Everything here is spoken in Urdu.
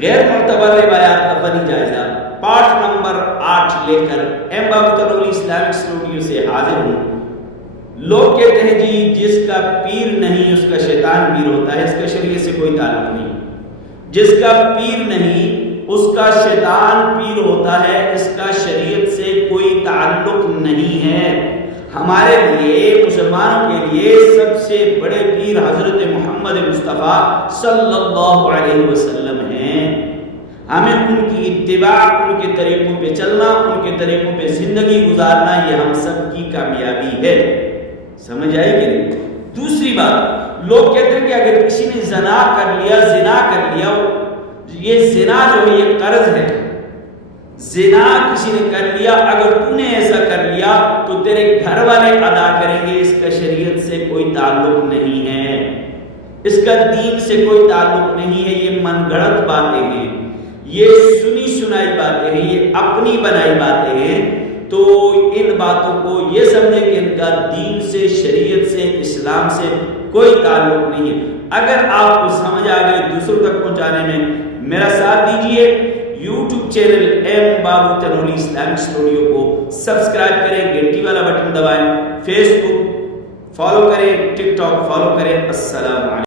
غیر معتبر روایات کا فنی جائزہ پارٹ نمبر 8 لے کر ایم بابو تنوری اسلامک اسٹوڈیو سے حاضر ہوں۔ لوگ کہتے ہیں جی جس کا پیر نہیں اس کا شیطان پیر ہوتا ہے، اس کا شریعت سے کوئی تعلق نہیں۔ جس کا پیر نہیں اس کا شیطان پیر ہوتا ہے، اس کا شریعت سے کوئی تعلق نہیں ہے۔ ہمارے لیے مسلمانوں کے لیے سب سے بڑے پیر حضرت محمد مصطفیٰ صلی اللہ علیہ وسلم ہیں۔ ہمیں ان کی اتباع، ان کے طریقوں پہ چلنا، ان کے طریقوں پہ زندگی گزارنا، یہ ہم سب کی کامیابی ہے۔ سمجھ آئی کہ نہیں؟ دوسری بات، لوگ کہتے ہیں کہ اگر کسی نے زنا کر لیا، یہ زنا جو ہے یہ قرض ہے۔ زنا کسی نے کر لیا، اگر تو نے ایسا کر لیا تو تیرے گھر والے ادا کریں گے، اس کا شریعت سے کوئی تعلق نہیں ہے، اس کا دین سے کوئی تعلق نہیں ہے۔ یہ من گھڑت باتیں ہیں، یہ سنی سنائی باتیں ہیں، یہ اپنی بنائی باتیں ہیں۔ تو ان باتوں کو یہ سمجھیں کہ ان کا دین سے، شریعت سے، اسلام سے کوئی تعلق نہیں ہے۔ اگر آپ کو سمجھ آ گئی دوسروں تک پہنچانے میں میرا ساتھ دیجئے۔ یوٹیوب چینل ایم بابو تنوری اسلامک اسٹوڈیو کو سبسکرائب کریں، گھنٹی والا بٹن دبائیں، فیس بک فالو کریں، ٹک ٹاک فالو کریں۔ السلام علیکم۔